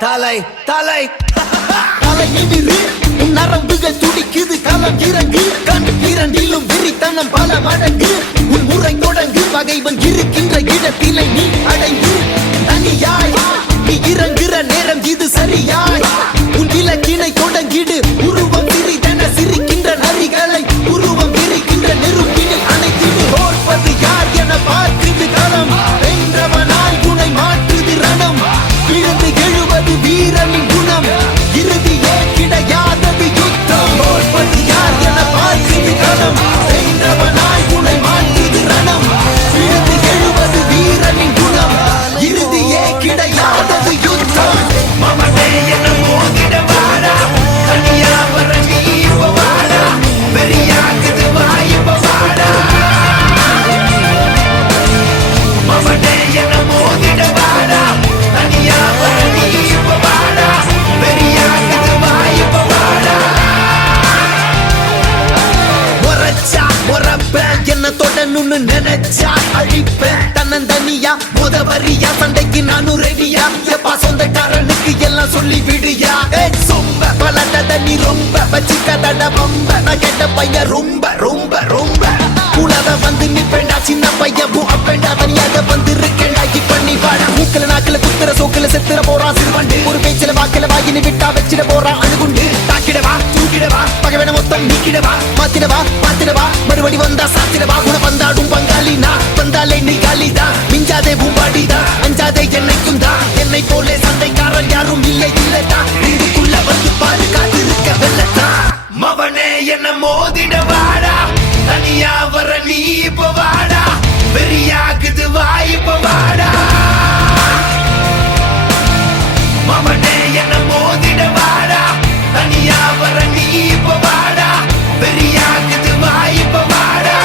தலை தலை தலை நிமிரு உன் நரம்புகள் துடிக்குது களம் இறங்கு கண் இரண்டிலும் விரித்தனம் பல மடங்கு உன் முறை தொடங்கு பகைவன் இருக்கின்ற இடத்திலே நீ அடைந்து தனியாய் நீ இறங்குற நேரம் இது சரியாய் உன் இலக்கினை தொடங்கிடு உருவம் சிறிதென சிரிக்கின்ற நரிகளை உருவம் விரிக்கின்ற நெருப்பினில் அணைத்திடு தோற்பது யார் என பார்க்குது களம் வென்றவனாய் உனை மாற்றுது ரணம் விழுந்து எழுவது வீரனின் குணம் இறுதியே கிடையாதது யுத்தம் தோற்பது யார் என பார்க்குது களம் வென்றவனாய் உனை மாற்றுது ரணம் விழுந்து எழுவது வீரனின் குணம் இறுதியே கிடையாதது யுத்தம் மமனே என மோதிட வாடா தனியா வர நீ இப்ப வாடா வெறியாக்குது வாய்ப்ப வாடா மமனே என மோதிட வாடா தனியா வர நீ இப்ப வாடா வெறியாக்குது வாய்ப்ப வாடா முறைச்சா முறப்பேன் என்ன தொடணும்னு நினைச்சா அழிப்பேன் தன்னந்தனியா முதவரியா சண்டைக்கு நானும் ரெடியா எப்பா சொந்தக்காரனுக்கு எல்லாம் சொல்லி விடியா சொம்ப பலட்டத நீ ரொம்ப வச்சுக்கதட வம்ப நான் கேட்ட பையன் ரொம்ப ரொம்ப ரொம்ப உலக வந்து நிப்பேண்டா சின்ன பையன் அப்பேண்டா தனியாக வந்து இருக்கேண்டா இப்ப நீ வாடா மூக்கல நாக்கல குத்துற சோக்கல செத்துற போறான் சிறுவண்டு ஒரு பேச்சில வாக்கல வாயினு விட்டா வச்சிட போறான் அணுகுண்டு தாக்கிடவா தூக்கிடவா பகவன மொத்தம் நீக்கிடவா மாத்திடவா மறுபடி வந்தா சாத்திடவா உன வந்தாடும் பங்காளி நான் வந்தாலே நீ காலிதா மிஞ்சாதே பூம்பாடிதா அஞ்சாதே என்னைக்கும் தான் என்னை போலே சண்டைக்காரன் யாரும் இல்லை இல்லதா இதுக்குள்ள வந்து பாரு காத்திருக்க வெள்ளத்தா மவனே என்ன மோதிட வாடா தனியா வர நீ இப்ப வாடா வெறியாக்குது வாய்ப்ப வாடா மவனே என்ன மோதிட வாடா தனியா வர நீ இப்ப வாடா வெறியாக்குது வாய்ப்ப வாடா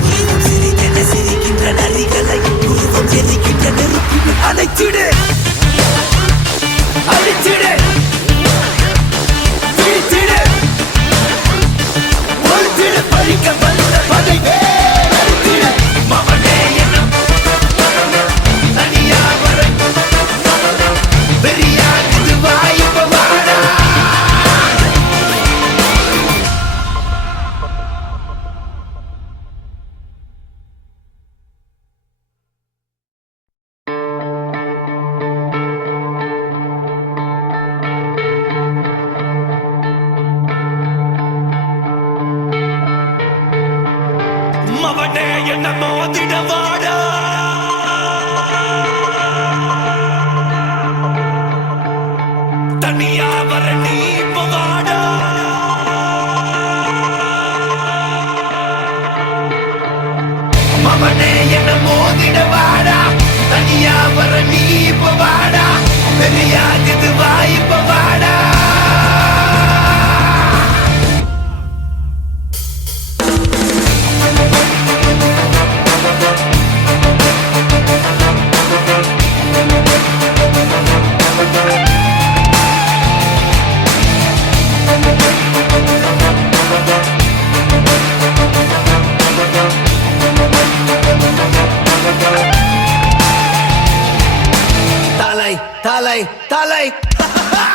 உருவம் சிறிதென சிரிக்கின்ற நரிகளை உருவம் எரிக்கின்ற நெருப்பில் அணைச்சிடு அழிச்சிடு விழிச்சிடு ஒழிச்சிடு பழிக்க வந்த பகைவே அழிச்சிடு மவனே என்ன தனியா வர வெறியாக்குது வாய்ப்ப வாடா மவனே என்ன மோதிட வாடா தனியா வர நீ இப்ப வாடா மவனே என்ன மோதிட வாடா தனியா வர நீ இப்ப வாடா வெறியாக்குது வாய்ப்ப வாடா தலை தலை தலை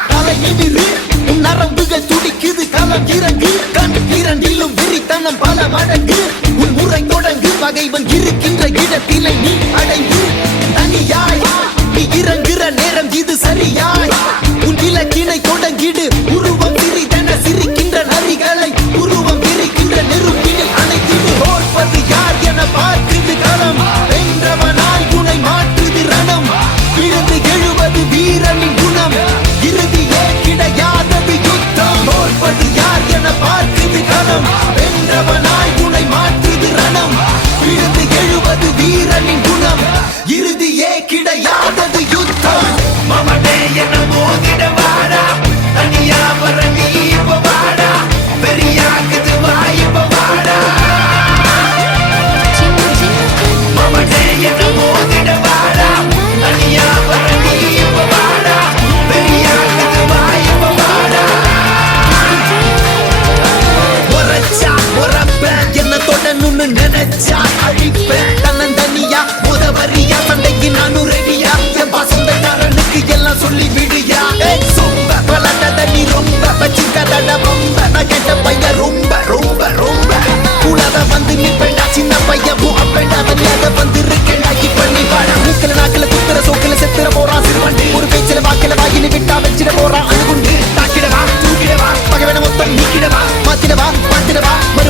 தலை நிமிரு உன் நரம்புகள் துடிக்குது களம் இறங்கு கண் இரண்டிலும் விரித்தனம் பல மடங்கு உன் முறை தொடங்கு பகைவன் இருக்கின்ற இடத்திலே நீ அடைந்து தனியாய் நீ இறங்குற நேரம் இது சரியாய் உன் இலக்கினை தொடங்கிடு உருவம் சிறிதென சிரிக்கின்ற நரிகளை உருவம் விரிக்கின்ற நெருப்பினில் அணைத்திடு தோற்பது யார் என பார்க்குது களம் வென்றவனாய் உனை மாற்றுது ரணம் விழுந்து எழுவது வீரனின் குணம் இறுதியே கிடையாதது யுத்தம் தோற்பது யார் என பார்க்குது களம் வென்றவனாய் உனை மாற்றுது ரணம் விழுந்து எழுவது வீரனின் குணம் இறுதியே கிடையாதது யுத்தம் மமனே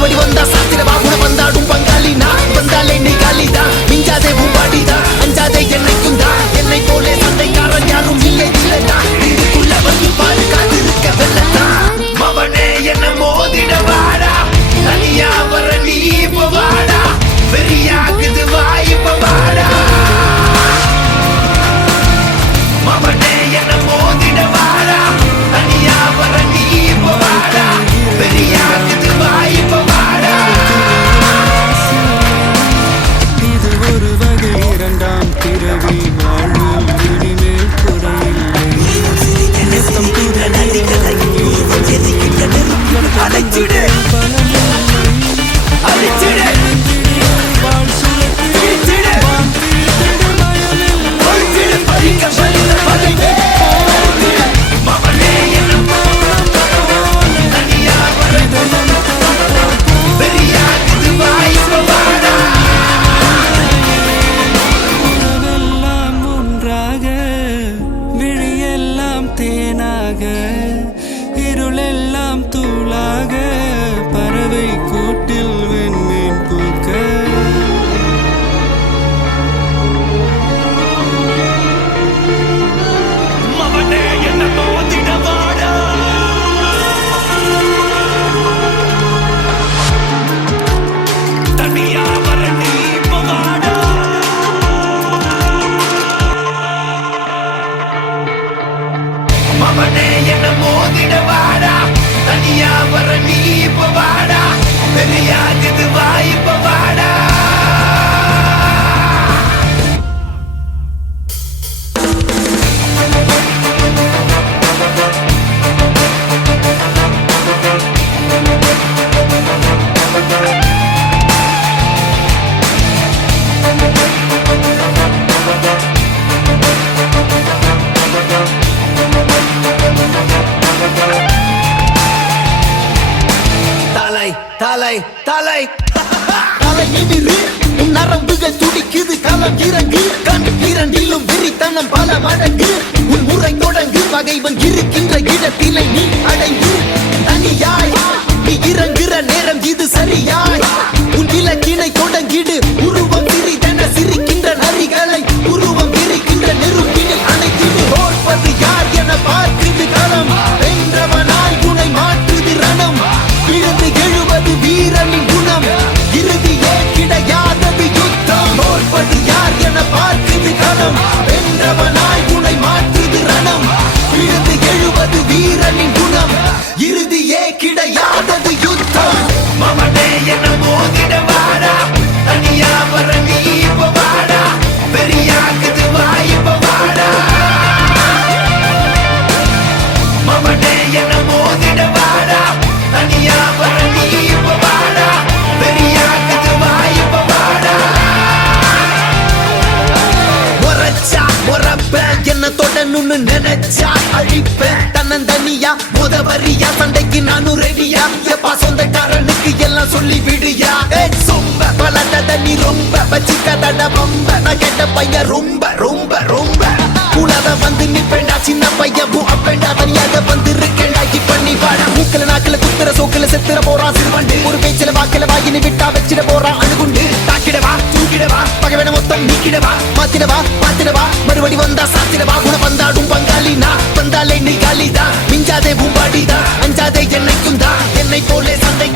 மறுபடி வந்தா சாத்திரவா உன வந்தாடும் பங்காளி நான் வந்தாலே நீ காலிதா மிஞ்சாதே பூம்பாடிதா அஞ்சாதே என்னைக்கும் தான் என்னை போலே சண்டைக்காரன் யாரும் இல்லை இல்லைனா இதுக்குள்ள வந்து பாரு காத்திருக்க வெள்ளத்தான் மவனே என்ன மோதிட வாடா தனியா வர நீ இப்ப வாடா பெரியாக்குது வாய்ப்ப வாடா மவனே என்ன மோதிட வாடா தனியா வர நீ இப்ப வாடா பெரியாக்குது வாய்ப்ப வாடா இது ஒரு வகை இரண்டாம் பிறவி வாழ்வில் இனிமேல் குறையில்லை அழைச்சிடு அழைச்சிடு வாழ் சுழற்றி வான்பிடித்திடு மயலில் அழைச்சிடு பறிக்க பறிக்க பகைவே மவனே என்ன தனியா வர பெரியாக்குது வாய்ப்ப வாடா உறவெல்லாம் ஒன்றாக விழியெல்லாம் தேனாக இருளெல்லாம் தூளாக பறவை கூட்டில் வெண்மீன் பூக்க மவனே என்ன மோதிட வாடா தனியா வர நீ இப்ப வாடா மவனே என்ன மோதிட வாடா தனியா வர நீ இப்ப வாடா பெரியாகுது வாய்ப்ப வாடா தலை தலை தலை தலை நிமிரு உன் நரம்புகள் துடிக்குது களம் இறங்கு கண் இரண்டிலும் வெறித்தனம் பல மடங்கு உன் முறை தொடங்கு பகைவன் இருக்கின்ற இடத்திலே நீ அடைந்து தனியாய் நீ இறங்குற நேரம் இது சரியாய் உன் இலக்கினை தொடங்கிடு உருவம் சிறிதென சிரிக்கின்ற நரிகளை உருவம் இருக்கின்ற நெருப்பினில் அணைத்திடு தோற்பது யார் என பார்க்குது களம் வென்றவனாய் உனை மாற்றுது ரணம் விழுந்து எழுவது வீரனின் குணம் இறுதியே கிடையாதது யுத்தம் தோற்பது யார் என பார்க்குது களம் வென்றவனாய் உனை மாற்றுது ரணம் விழுந்து எழுவது வீரனின் குணம் இறுதியே கிடையாதது யுத்தம் மவனே என்ன மோதிட வாடா தனியா வர நீ இப்ப வாடா பெரியாக்குது வாய்ப்ப வாடா மவனே என்ன மோதிட வாடா தனியா வர நீ இப்ப வாடா பெரியாக்குது வாய்ப்ப வாடா முறைச்சா முறப்ப என்ன தொடணும்னு நினைச்சா அழிப்பேன் தன்னந்தனியா முதவரியா சண்டைக்கு நானும் ரெடியா எப்பா சொந்தக்காரனுக்கு எல்லாம் சொல்லி விடுயா சொம்ப பலட்டத நீ ரொம்ப வச்சிக்கதட ரொம்ப நான் கேட்ட பையன் ரொம்ப ரொம்ப ரொம்ப கூடாத வந்து நிப்பேண்டா சின்ன பையன் அப்பேண்டா தனியாக வந்து இருக்கேண்டா இப்ப நீ வாடா மூக்கல நாக்கல குத்துற சோக்கல செத்துற போறான் சிறுவண்டு ஒரு பேச்சில வாக்கில வாயினு விட்டா வச்சிட போறான் அணுகுண்டு தாக்கிடவா தூக்கிடவா பகவன மொத்தம் நீக்கிடவா மாத்திடவா மறுபடி வந்தா சாத்திடவா உன வந்தாடும் பங்காளி நான் வந்தாலே நீ காலிதா மிஞ்சாதே பூம்பாடிதா அஞ்சாதே என்னைக்கும் தான் என்னை போலே சண்டை